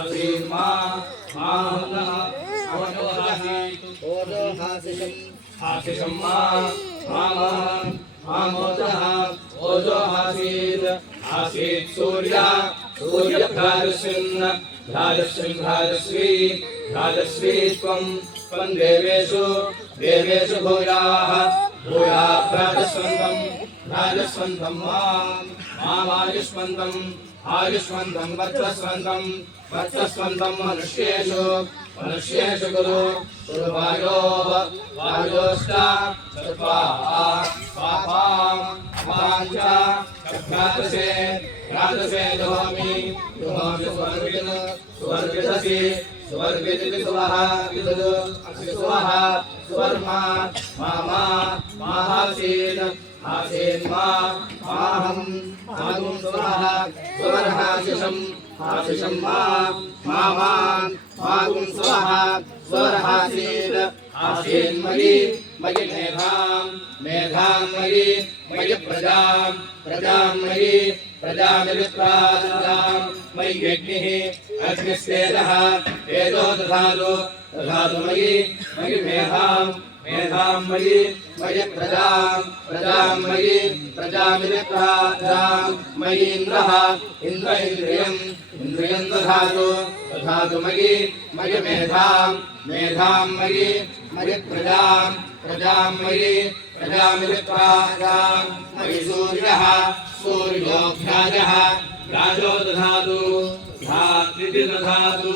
आसीमा माहनः ओजोहासिषं हासिषं मामः मामोजः ओजोहासीत् आसीत् सूर्य सूर्यभ्राजस्विन् भ्राजस्विन् भ्राजस्वी भ्राजस्वी त्वं देवेषु देवेषु भूयाः भूयाः भ्राजस्वन्तं भ्राजस्वन्तं मामायुष्मन्तं आयुष्मन्तं वर्चस्वन्तं वर्चस्वन्तं मनुष्येषु मनुष्येषु कुरु कुरु वायोश्च चत्वारः पापां पाञ्च घ्रातसे घ्रातसे दुहोमि दुहोमि सुवर्गिदसि सुवर्गिदिति सुवः विदुः सुवः सुवर्मा मामा माहासीन् आसीन्मा माहं मागुं सुवः सुवर्हासिषं हासिषं मामान् मागुं सुवः सुवर्हासीत् आसीन्मयि मयि मेधां मेधां मयि प्रजां मयि प्रजामित्रां मयि यज्ञः अग्निस्तेजः तेजो दधातु मयि मेधां मयि प्रजां मयि प्रजामित्रां मयि इन्द्रः इन्द्रियं दधातु मयि मेधां मयि प्रजां मयि प्रजामित्रां मयि सूर्यः सूर्योऽभ्याजः राजो दधातु धात्रिति दधातु।